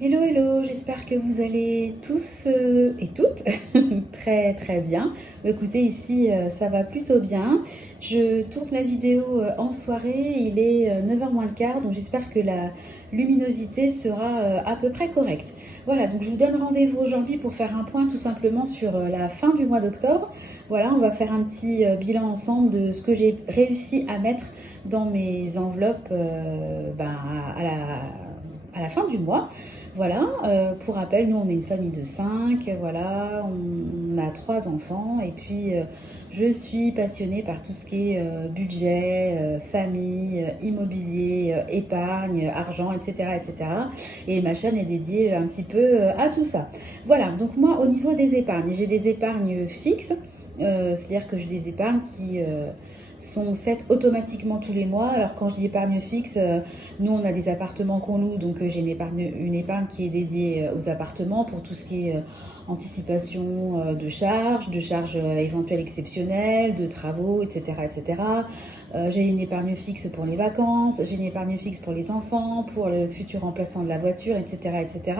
Hello, hello, j'espère que vous allez tous et toutes très très bien. Écoutez, ici ça va plutôt bien. Je tourne la vidéo en soirée, il est 9h moins le quart, donc j'espère que la luminosité sera à peu près correcte. Voilà, donc je vous donne rendez-vous aujourd'hui pour faire un point tout simplement sur la fin du mois d'octobre. Voilà, on va faire un petit bilan ensemble de ce que j'ai réussi à mettre dans mes enveloppes à la fin du mois. Voilà, pour rappel, nous on est une famille de 5, voilà, on a 3 enfants et puis je suis passionnée par tout ce qui est budget, famille, immobilier, épargne, argent, etc., etc. Et ma chaîne est dédiée un petit peu à tout ça. Voilà, donc moi au niveau des épargnes, j'ai des épargnes fixes, c'est-à-dire que j'ai des épargnes qui sont faites automatiquement tous les mois. Alors quand je dis épargne fixe, nous on a des appartements qu'on loue, donc j'ai une épargne qui est dédiée aux appartements pour tout ce qui est anticipation de charges éventuelles exceptionnelles, de travaux, etc. etc. J'ai une épargne fixe pour les vacances, j'ai une épargne fixe pour les enfants, pour le futur remplacement de la voiture, etc. etc.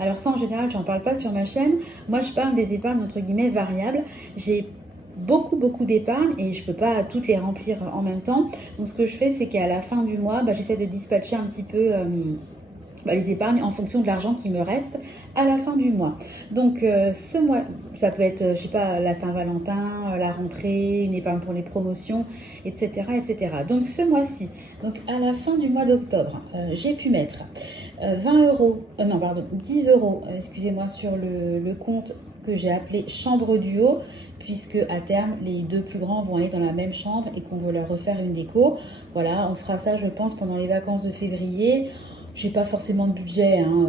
Alors ça en général j'en parle pas sur ma chaîne. Moi je parle des épargnes entre guillemets variables. J'ai beaucoup d'épargne et je peux pas toutes les remplir en même temps. Donc ce que je fais, c'est qu'à la fin du mois, j'essaie de dispatcher un petit peu les épargnes en fonction de l'argent qui me reste à la fin du mois. Donc ce mois, ça peut être, je sais pas, la Saint-Valentin, la rentrée, une épargne pour les promotions, etc., etc. Donc ce mois-ci, donc à la fin du mois d'octobre, j'ai pu mettre 20 euros, non pardon, 10 euros, excusez-moi, sur le compte que j'ai appelé chambre du haut, puisque à terme, les deux plus grands vont aller dans la même chambre et qu'on veut leur refaire une déco. Voilà, on fera ça, je pense, pendant les vacances de février. J'ai pas forcément de budget, hein.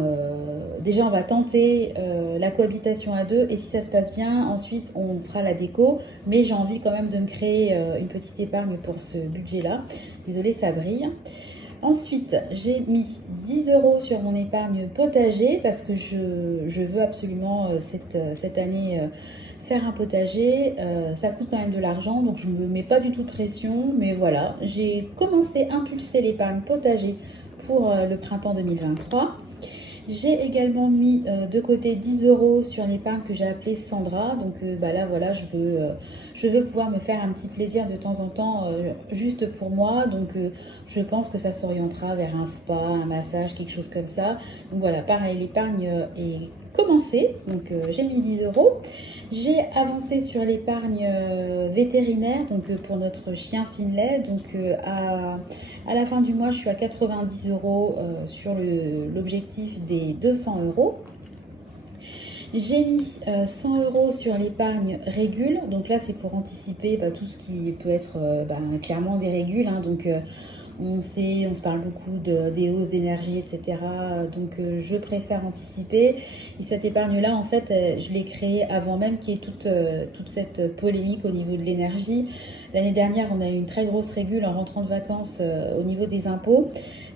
Déjà, on va tenter la cohabitation à deux et si ça se passe bien, ensuite on fera la déco. Mais j'ai envie quand même de me créer une petite épargne pour ce budget-là. Désolée, ça brille. Ensuite, j'ai mis 10 euros sur mon épargne potager parce que je veux absolument cette année faire un potager. Ça coûte quand même de l'argent, donc je ne me mets pas du tout de pression. Mais voilà, j'ai commencé à impulser l'épargne potager pour le printemps 2023. J'ai également mis de côté 10 euros sur l'épargne que j'ai appelée Sandra. Donc là, voilà, je veux pouvoir me faire un petit plaisir de temps en temps juste pour moi. Donc je pense que ça s'orientera vers un spa, un massage, quelque chose comme ça. Donc voilà, pareil, l'épargne est commencée. Donc j'ai mis 10 euros. J'ai avancé sur l'épargne vétérinaire, donc pour notre chien Finlay. Donc à la fin du mois, je suis à 90 euros sur l'objectif des 200 euros. J'ai mis 100 euros sur l'épargne régule. Donc là, c'est pour anticiper tout ce qui peut être clairement des régules, hein. Donc on se parle beaucoup des hausses d'énergie, etc. Donc je préfère anticiper. Et cette épargne-là, en fait, je l'ai créée avant même qu'il y ait toute cette polémique au niveau de l'énergie. L'année dernière, on a eu une très grosse régule en rentrant de vacances au niveau des impôts.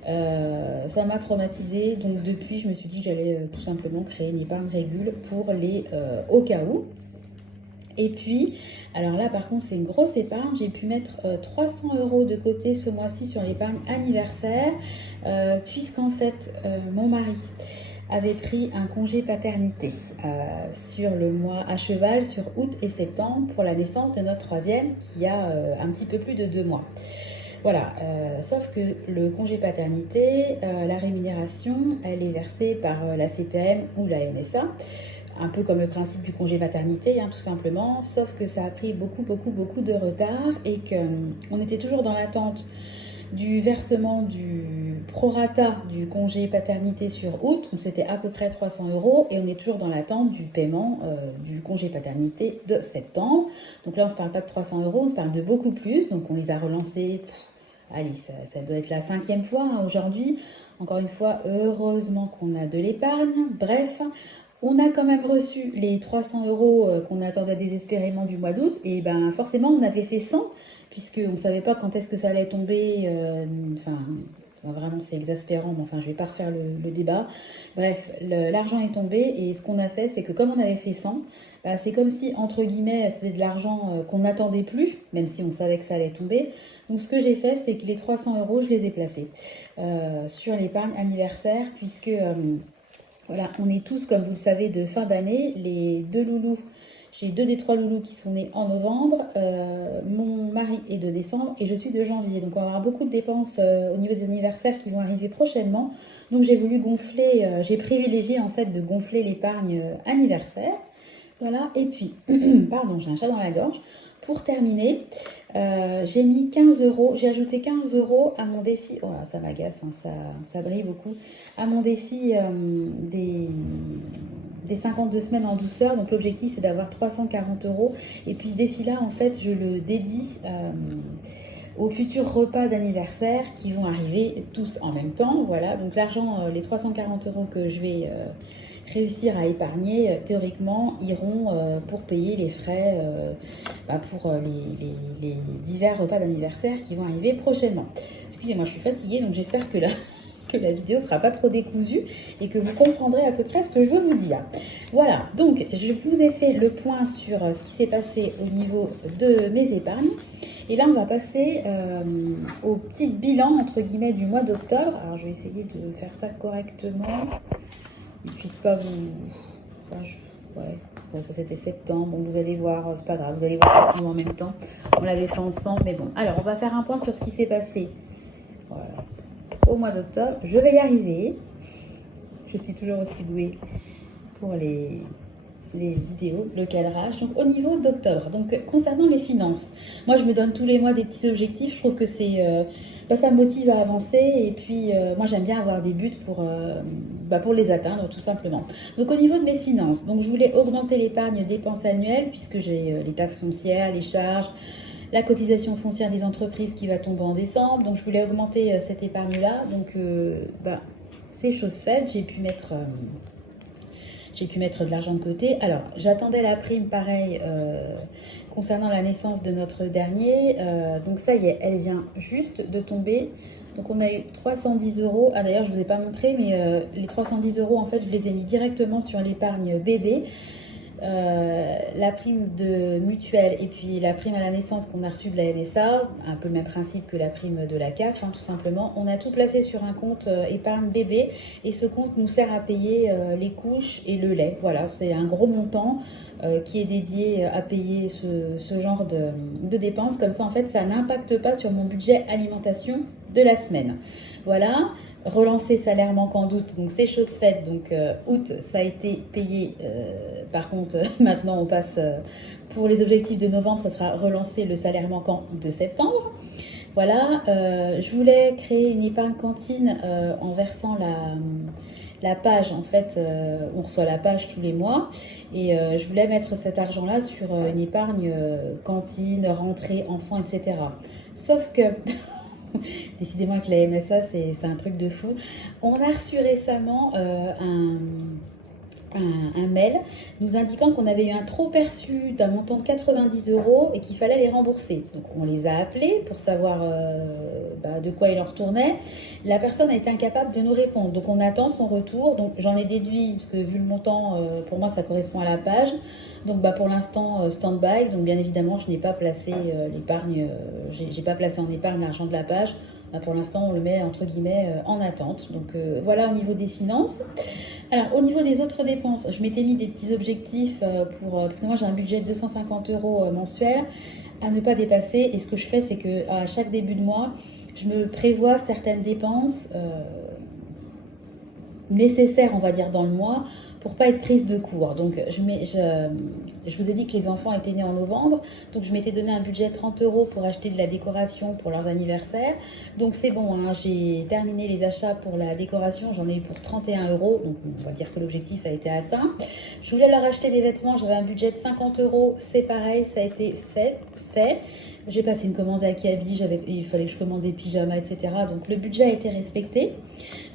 Ça m'a traumatisée. Donc depuis, je me suis dit que j'allais tout simplement créer une épargne régule pour les au cas où. Et puis, alors là par contre c'est une grosse épargne, j'ai pu mettre 300 euros de côté ce mois-ci sur l'épargne anniversaire, puisqu'en fait mon mari avait pris un congé paternité sur le mois à cheval sur août et septembre pour la naissance de notre troisième qui a un petit peu plus de 2 mois. Voilà, sauf que le congé paternité, la rémunération, elle est versée par la CPM ou la MSA, un peu comme le principe du congé paternité, hein, tout simplement, sauf que ça a pris beaucoup de retard et qu'on était toujours dans l'attente du versement du prorata du congé paternité sur août, donc c'était à peu près 300 euros, et on est toujours dans l'attente du paiement du congé paternité de septembre. Donc là, on ne se parle pas de 300 euros, on se parle de beaucoup plus, donc on les a relancés. Allez, ça doit être la 5e fois hein, aujourd'hui. Encore une fois, heureusement qu'on a de l'épargne. Bref, on a quand même reçu les 300 euros qu'on attendait désespérément du mois d'août. Et ben forcément, on avait fait 100, puisqu'on ne savait pas quand est-ce que ça allait tomber. Vraiment, c'est exaspérant, mais enfin, je ne vais pas refaire le débat. Bref, l'argent est tombé et ce qu'on a fait, c'est que comme on avait fait 100, c'est comme si, entre guillemets, c'était de l'argent qu'on n'attendait plus, même si on savait que ça allait tomber. Donc, ce que j'ai fait, c'est que les 300 euros, je les ai placés sur l'épargne anniversaire, puisque Voilà, on est tous, comme vous le savez, de fin d'année. Les deux loulous, j'ai deux des trois loulous qui sont nés en novembre. Mon mari est de décembre et je suis de janvier. Donc on va avoir beaucoup de dépenses au niveau des anniversaires qui vont arriver prochainement. Donc j'ai voulu gonfler, j'ai privilégié en fait de gonfler l'épargne anniversaire. Voilà, et puis, pardon, j'ai un chat dans la gorge. Pour terminer, j'ai mis 15 euros, j'ai ajouté 15 euros à mon défi. Oh là, ça m'agace, hein, ça brille beaucoup. À mon défi des 52 semaines en douceur. Donc l'objectif, c'est d'avoir 340 euros. Et puis ce défi-là, en fait, je le dédie aux futurs repas d'anniversaire qui vont arriver tous en même temps. Voilà, donc l'argent, les 340 euros que je vais réussir à épargner, théoriquement, iront pour payer les frais pour les divers repas d'anniversaire qui vont arriver prochainement. Excusez-moi, je suis fatiguée, donc j'espère que la vidéo ne sera pas trop décousue et que vous comprendrez à peu près ce que je veux vous dire. Voilà, donc je vous ai fait le point sur ce qui s'est passé au niveau de mes épargnes. Et là, on va passer au petit bilan, entre guillemets, du mois d'octobre. Alors, je vais essayer de faire ça correctement. Et puis pas vous... Enfin, ouais, bon, ça c'était septembre. Bon, vous allez voir, c'est pas grave, vous allez voir septembre en même temps. On l'avait fait ensemble, mais bon. Alors, on va faire un point sur ce qui s'est passé. Voilà. Au mois d'octobre, je vais y arriver. Je suis toujours aussi douée pour les vidéos, le cadrage. Donc au niveau d'octobre, donc concernant les finances, moi je me donne tous les mois des petits objectifs. Je trouve que c'est ça me motive à avancer et puis moi j'aime bien avoir des buts pour les atteindre tout simplement. Donc au niveau de mes finances, donc je voulais augmenter l'épargne dépenses annuelles puisque j'ai les taxes foncières, les charges, la cotisation foncière des entreprises qui va tomber en décembre. Donc je voulais augmenter cette épargne là. Donc c'est chose faite. J'ai pu mettre de l'argent de côté. Alors, j'attendais la prime, pareil, concernant la naissance de notre dernier. Donc ça y est, elle vient juste de tomber. Donc on a eu 310 euros. Ah d'ailleurs, je ne vous ai pas montré, mais les 310 euros, en fait, je les ai mis directement sur l'épargne bébé. La prime de mutuelle et puis la prime à la naissance qu'on a reçue de la MSA, un peu le même principe que la prime de la CAF, hein, tout simplement. On a tout placé sur un compte épargne bébé et ce compte nous sert à payer les couches et le lait. Voilà, c'est un gros montant qui est dédié à payer ce genre de dépenses. Comme ça, en fait, ça n'impacte pas sur mon budget alimentation de la semaine. Voilà. Relancer salaire manquant d'août, donc c'est chose faite. Donc août, ça a été payé. Par contre, maintenant on passe pour les objectifs de novembre, ça sera relancer le salaire manquant de septembre. Voilà, je voulais créer une épargne cantine en versant la page. En fait, on reçoit la page tous les mois et je voulais mettre cet argent-là sur une épargne cantine, rentrée, enfants, etc. Sauf que décidément avec la MSA, c'est un truc de fou. On a reçu récemment un mail nous indiquant qu'on avait eu un trop perçu d'un montant de 90 euros et qu'il fallait les rembourser. Donc on les a appelés pour savoir de quoi il en retournait. La personne a été incapable de nous répondre. Donc on attend son retour. Donc j'en ai déduit, parce que vu le montant, pour moi ça correspond à la page. Donc pour l'instant, stand-by. Donc bien évidemment, je n'ai pas placé l'épargne, j'ai pas placé en épargne l'argent de la page. Pour l'instant, on le met entre guillemets en attente. Donc voilà au niveau des finances. Alors au niveau des autres dépenses, je m'étais mis des petits objectifs parce que moi j'ai un budget de 250 euros mensuel à ne pas dépasser. Et ce que je fais, c'est que à chaque début de mois, je me prévois certaines dépenses nécessaires, on va dire, dans le mois pour pas être prise de court. Donc je vous ai dit que les enfants étaient nés en novembre, donc je m'étais donné un budget de 30 euros pour acheter de la décoration pour leurs anniversaires. Donc c'est bon, hein, j'ai terminé les achats pour la décoration, j'en ai eu pour 31 euros, donc on va dire que l'objectif a été atteint. Je voulais leur acheter des vêtements, j'avais un budget de 50 euros, c'est pareil, ça a été fait. J'ai passé une commande à Kiabi, il fallait que je commande des pyjamas, etc. Donc le budget a été respecté.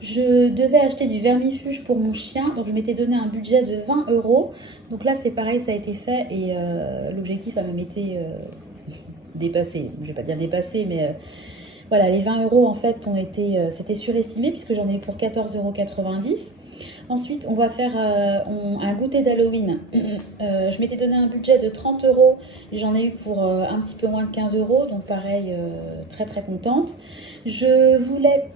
Je devais acheter du vermifuge pour mon chien, donc je m'étais donné un budget de 20 euros. Donc là c'est pareil, ça a été fait et l'objectif a même été dépassé. Je ne vais pas dire dépassé, mais voilà, les 20 euros en fait c'était surestimé puisque j'en ai eu pour 14,90 euros. Ensuite, on va faire un goûter d'Halloween. Je m'étais donné un budget de 30 euros. J'en ai eu pour un petit peu moins de 15 euros. Donc pareil, très très contente. Je voulais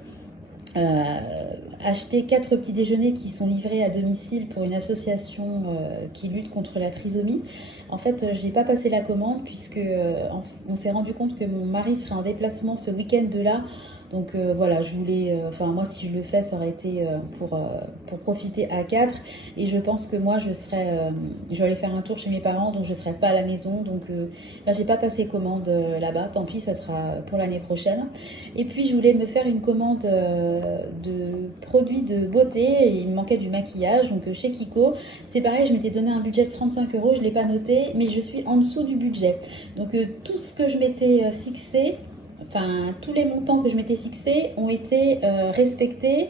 acheté 4 petits déjeuners qui sont livrés à domicile pour une association qui lutte contre la trisomie. En fait, j'ai pas passé la commande puisque on s'est rendu compte que mon mari serait en déplacement ce week-end de là. Donc voilà, je voulais, enfin moi si je le fais, ça aurait été pour profiter à 4. Et je pense que moi je vais aller faire un tour chez mes parents, donc je serai pas à la maison. Donc là, j'ai pas passé commande là-bas, tant pis, ça sera pour l'année prochaine. Et puis je voulais me faire une commande de produits de beauté, et il me manquait du maquillage, donc chez Kiko. C'est pareil, je m'étais donné un budget de 35 euros, je ne l'ai pas noté, mais je suis en dessous du budget. Donc tout ce que je m'étais fixé, enfin tous les montants que je m'étais fixés ont été respectés,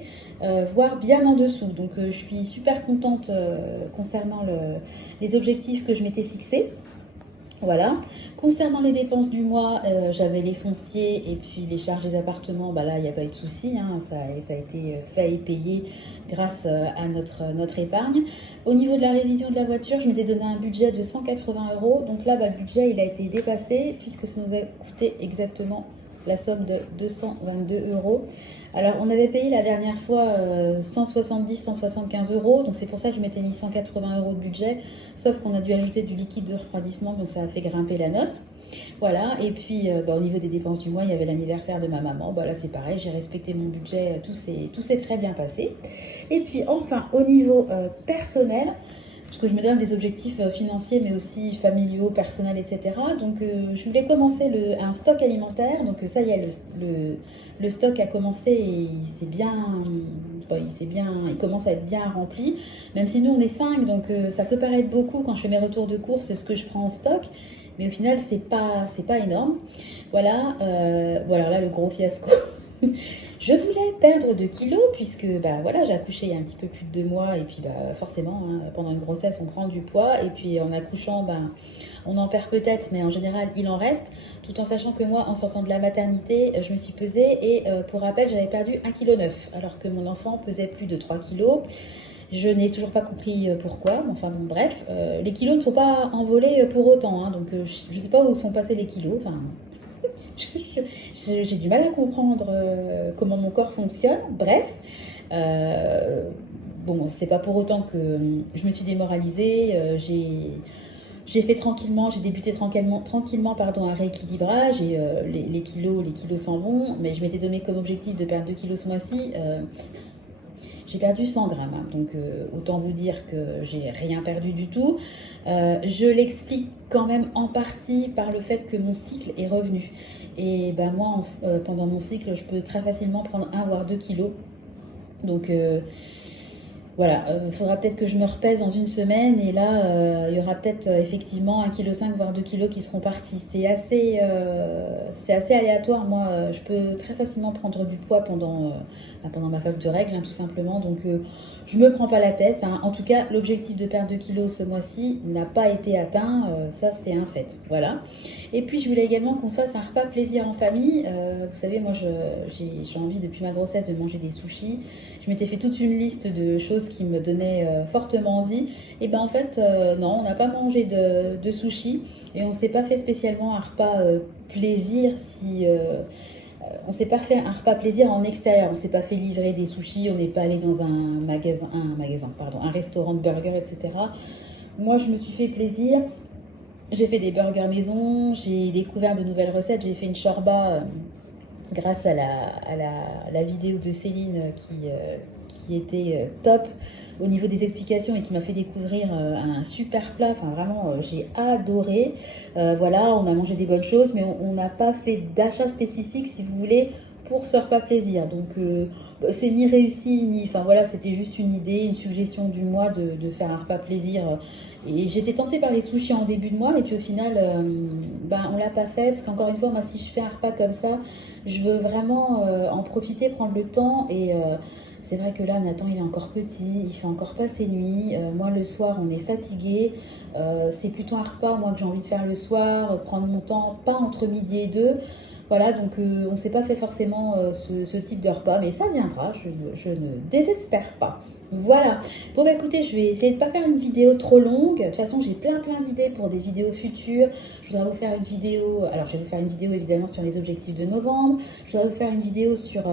voire bien en dessous. Donc je suis super contente concernant les objectifs que je m'étais fixés. Voilà. Concernant les dépenses du mois, j'avais les fonciers et puis les charges des appartements. Bah là, il n'y a pas eu de souci, hein, ça a été fait et payé grâce à notre épargne. Au niveau de la révision de la voiture, je m'étais donné un budget de 180 euros. Donc là, bah, le budget il a été dépassé puisque ça nous a coûté exactement la somme de 222 euros. Alors, on avait payé la dernière fois 170-175 euros, donc c'est pour ça que je m'étais mis 180 euros de budget, sauf qu'on a dû ajouter du liquide de refroidissement, donc ça a fait grimper la note. Voilà, et puis bah, au niveau des dépenses du mois, il y avait l'anniversaire de ma maman. Bah, là, c'est pareil, j'ai respecté mon budget, tout s'est très bien passé. Et puis enfin, au niveau personnel, parce que je me donne des objectifs financiers, mais aussi familiaux, personnels, etc. Donc, je voulais commencer un stock alimentaire. Donc, ça y est, le stock a commencé et il commence à être bien rempli. Même si nous, on est 5, donc ça peut paraître beaucoup quand je fais mes retours de course, ce que je prends en stock. Mais au final, c'est pas énorme. Voilà, voilà là, le gros fiasco. Je voulais perdre 2 kilos puisque bah, voilà, j'ai accouché il y a un petit peu plus de 2 mois et puis bah, forcément hein, pendant une grossesse on prend du poids et puis en accouchant bah, on en perd peut-être mais en général il en reste, tout en sachant que moi en sortant de la maternité je me suis pesée et pour rappel j'avais perdu 1,9 kg alors que mon enfant pesait plus de 3 kg. Je n'ai toujours pas compris pourquoi, enfin bon bref, les kilos ne sont pas envolés pour autant, hein, donc je ne sais pas où sont passés les kilos, enfin j'ai du mal à comprendre comment mon corps fonctionne. Bref, bon, c'est pas pour autant que je me suis démoralisée. J'ai fait tranquillement, j'ai débuté tranquillement pardon, un rééquilibrage et les kilos s'en vont. Mais je m'étais donné comme objectif de perdre 2 kilos ce mois-ci. J'ai perdu 100 grammes, hein, donc autant vous dire que j'ai rien perdu du tout. Je l'explique quand même en partie par le fait que mon cycle est revenu. Et ben moi, pendant mon cycle, je peux très facilement prendre 1 voire 2 kilos. Donc voilà, il faudra peut-être que je me repèse dans une semaine et là, il y aura peut-être effectivement 1,5 kg voire 2 kilos qui seront partis. C'est assez aléatoire. Moi, je peux très facilement prendre du poids pendant ma phase de règles, hein, tout simplement. Donc, je me prends pas la tête, hein. En tout cas, l'objectif de perdre 2 kilos ce mois-ci n'a pas été atteint. Ça, c'est un fait. Voilà. Et puis, je voulais également qu'on se fasse un repas plaisir en famille. Vous savez, moi, j'ai envie depuis ma grossesse de manger des sushis. Je m'étais fait toute une liste de choses qui me donnaient fortement envie. Et ben en fait, non, on n'a pas mangé de sushis et on ne s'est pas fait spécialement un repas plaisir on s'est pas fait un repas plaisir en extérieur. On s'est pas fait livrer des sushis, on n'est pas allé dans un restaurant de burgers, etc. Moi, je me suis fait plaisir. J'ai fait des burgers maison, j'ai découvert de nouvelles recettes, j'ai fait une shorba grâce à la vidéo de Céline qui était top au niveau des explications et qui m'a fait découvrir un super plat. Enfin vraiment, j'ai adoré. Voilà, on a mangé des bonnes choses, mais on n'a pas fait d'achat spécifique, si vous voulez, pour ce repas plaisir. Donc c'est ni réussi, ni... Enfin voilà, c'était juste une idée, une suggestion du mois de faire un repas plaisir. Et j'étais tentée par les sushis en début de mois, et puis au final, on l'a pas fait, parce qu'encore une fois, moi, si je fais un repas comme ça, je veux vraiment en profiter, prendre le temps, et c'est vrai que là, Nathan, il est encore petit, il fait encore pas ses nuits. Moi, le soir, on est fatigué. C'est plutôt un repas, moi, que j'ai envie de faire le soir, prendre mon temps, pas entre midi et 2. Voilà, donc on ne s'est pas fait forcément ce type de repas, mais ça viendra, je ne désespère pas. Voilà. Bon bah écoutez, je vais essayer de ne pas faire une vidéo trop longue. De toute façon, j'ai plein d'idées pour des vidéos futures. Je voudrais vous faire une vidéo, alors je vais vous faire une vidéo évidemment sur les objectifs de novembre. Je voudrais vous faire une vidéo sur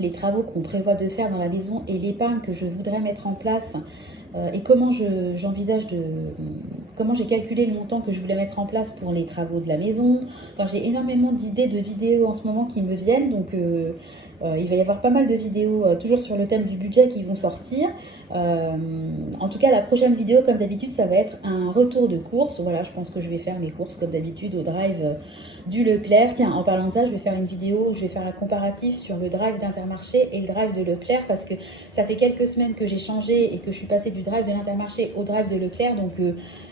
les travaux qu'on prévoit de faire dans la maison et l'épargne que je voudrais mettre en place et comment j'envisage comment j'ai calculé le montant que je voulais mettre en place pour les travaux de la maison. Enfin, j'ai énormément d'idées de vidéos en ce moment qui me viennent, donc il va y avoir pas mal de vidéos toujours sur le thème du budget qui vont sortir. En tout cas, la prochaine vidéo, comme d'habitude, ça va être un retour de course. Voilà, je pense que je vais faire mes courses comme d'habitude au drive du Leclerc. Tiens, en parlant de ça, je vais faire une vidéo où je vais faire un comparatif sur le drive d'Intermarché et le drive de Leclerc parce que ça fait quelques semaines que j'ai changé et que je suis passée du drive de l'Intermarché au drive de Leclerc. Donc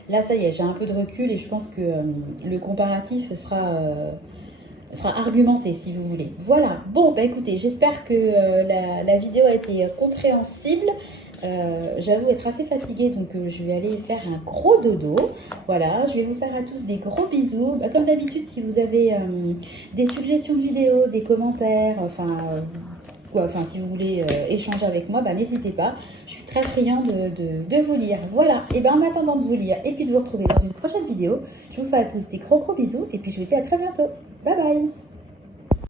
là, ça y est, j'ai un peu de recul et je pense que le comparatif sera argumenté si vous voulez. Voilà, bon, bah écoutez, j'espère que la vidéo a été compréhensible. J'avoue être assez fatiguée, donc je vais aller faire un gros dodo. Voilà, je vais vous faire à tous des gros bisous. Bah, comme d'habitude, si vous avez des suggestions de vidéos, des commentaires, si vous voulez échanger avec moi, bah, n'hésitez pas. Je suis très friande de vous lire. Voilà, et bien en attendant de vous lire et puis de vous retrouver dans une prochaine vidéo, je vous fais à tous des gros bisous et puis je vous dis à très bientôt. Bye bye.